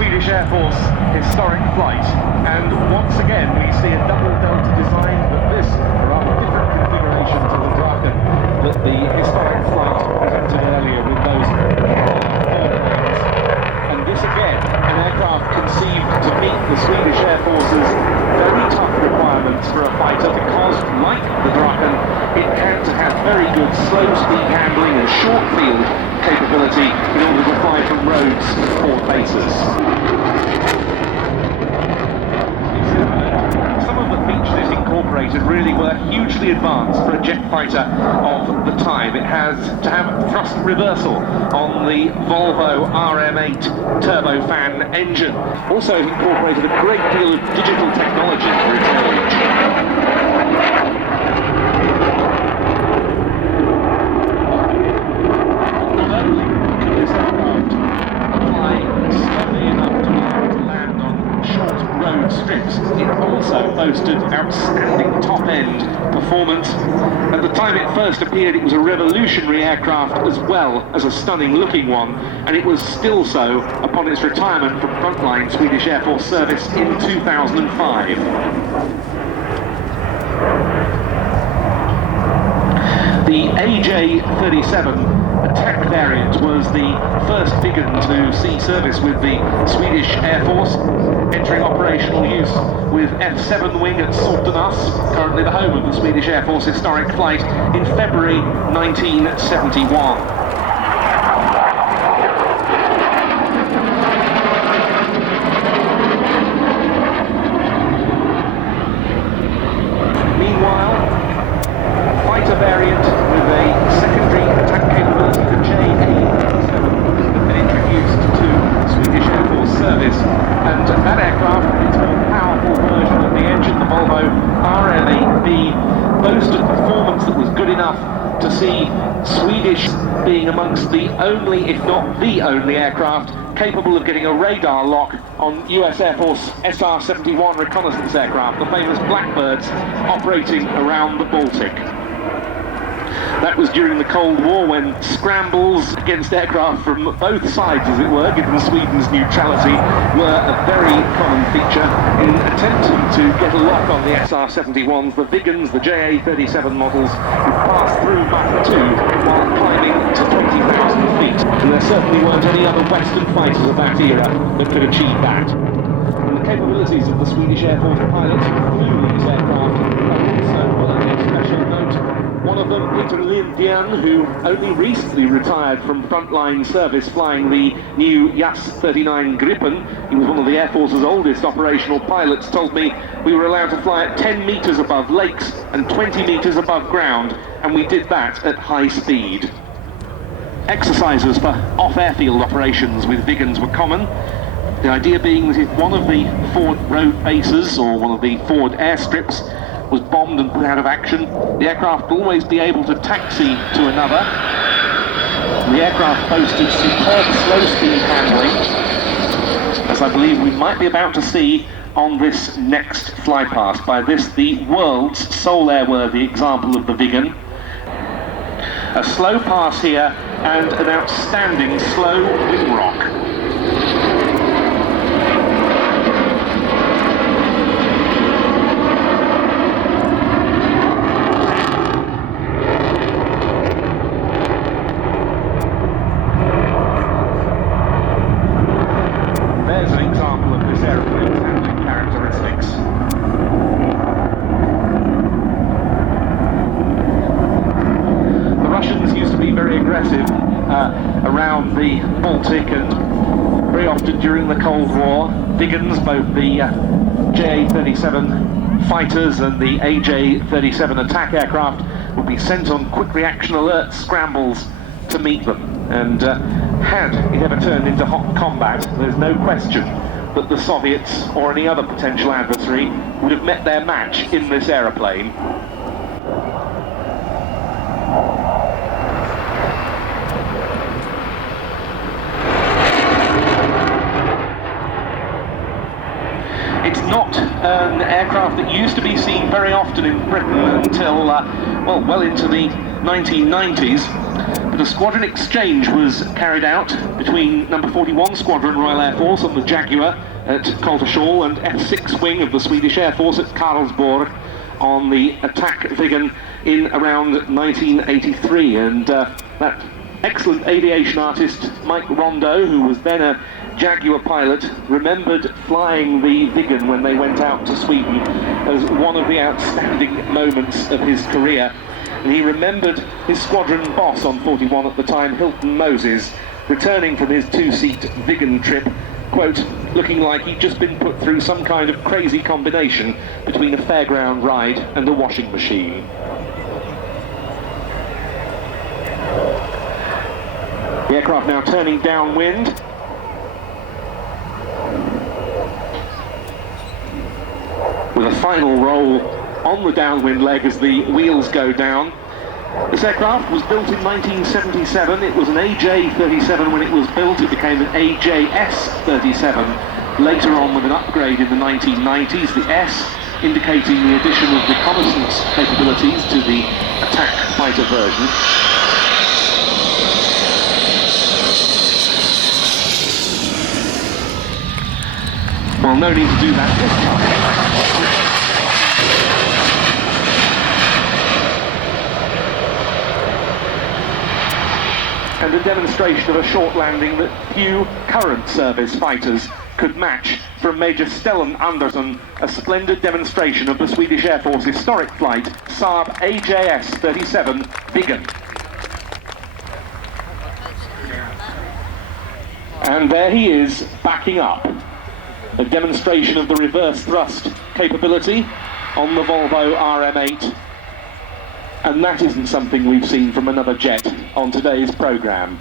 Swedish Air Force Historic Flight, and once again we see a double delta design, but this a rather different configuration to the Draken that the Historic Flight presented earlier with those warplanes. And this again, an aircraft conceived to meet the Swedish Air Force's very tough requirements for a fighter because, like the Draken, it had to have very good slow speed handling and short field capability in order to fly from roads or bases. Some of the features it incorporated really were hugely advanced for a jet fighter of the time. It has to have thrust reversal on the Volvo RM8 turbofan engine. Also it incorporated a great deal of digital technology for its age. Strips. It also boasted outstanding top-end performance. At the time it first appeared, it was a revolutionary aircraft as well as a stunning-looking one, and it was still so upon its retirement from frontline Swedish Air Force service in 2005. The AJ-37 attack variant was the first Viggen to see service with the Swedish Air Force, entering operational use with F7 wing at Saltenäs, currently the home of the Swedish Air Force Historic Flight, in February 1971. Variant with a secondary attack capability, the JA-37, had been introduced to Swedish Air Force service, and that aircraft, its more powerful version of the engine, the Volvo RM8B, boasted performance that was good enough to see Swedish being amongst the only, if not the only, aircraft capable of getting a radar lock on US Air Force SR-71 reconnaissance aircraft, the famous Blackbirds operating around the Baltic. That was during the Cold War, when scrambles against aircraft from both sides, as it were, given Sweden's neutrality, were a very common feature. In attempting to get a lock on the SR-71s, the Viggens, the JA-37 models, would pass through Mach 2 while climbing to 20,000 feet. And there certainly weren't any other Western fighters of that era that could achieve that. And the capabilities of the Swedish Air Force pilots who flew these aircraft are also worthy of special note. One of them, Peter Lindgren, who only recently retired from frontline service flying the new JAS-39 Gripen. He was one of the Air Force's oldest operational pilots, told me we were allowed to fly at 10 meters above lakes and 20 meters above ground, and we did that at high speed. Exercises for off-airfield operations with Viggens were common. The idea being that if one of the forward road bases or one of the forward airstrips was bombed and put out of action, the aircraft would always be able to taxi to another. The aircraft boasted superb slow-speed handling, as I believe we might be about to see on this next flypast. By this, the world's sole airworthy example of the Viggen. A slow pass here and an outstanding slow wing rock. There's an example of this aeroplane's handling characteristics. The Russians used to be very aggressive around the Baltic, and very often during the Cold War, Viggens, both the JA-37 fighters and the AJ-37 attack aircraft, would be sent on quick reaction alert scrambles to meet them. And had it ever turned into hot combat, there's no question that the Soviets or any other potential adversary would have met their match in this aeroplane. It's not an aircraft that used to be seen very often in Britain until, well into the 1990s. But And a squadron exchange was carried out between number 41 Squadron Royal Air Force on the Jaguar at Coltershall and F6 wing of the Swedish Air Force at Karlsborg on the attack Viggen in around 1983. And that excellent aviation artist Mike Rondeau, who was then a Jaguar pilot, remembered flying the Viggen when they went out to Sweden as one of the outstanding moments of his career. And he remembered his squadron boss on 41 at the time, Hilton Moses, returning from his two-seat Viggen trip, quote, looking like he'd just been put through some kind of crazy combination between a fairground ride and a washing machine. The aircraft now turning downwind. With a final roll on the downwind leg as the wheels go down. This aircraft was built in 1977. It was an AJ-37 when it was built. It became an AJS-37 later on with an upgrade in the 1990s. The S indicating the addition of reconnaissance capabilities to the attack fighter version. Well, no need to do that this time. And a demonstration of a short landing that few current service fighters could match from Major Stellan Andersson, a splendid demonstration of the Swedish Air Force Historic Flight SAAB AJS-37 Viggen. And there he is, backing up. A demonstration of the reverse thrust capability on the Volvo RM8. And that isn't something we've seen from another jet on today's programme.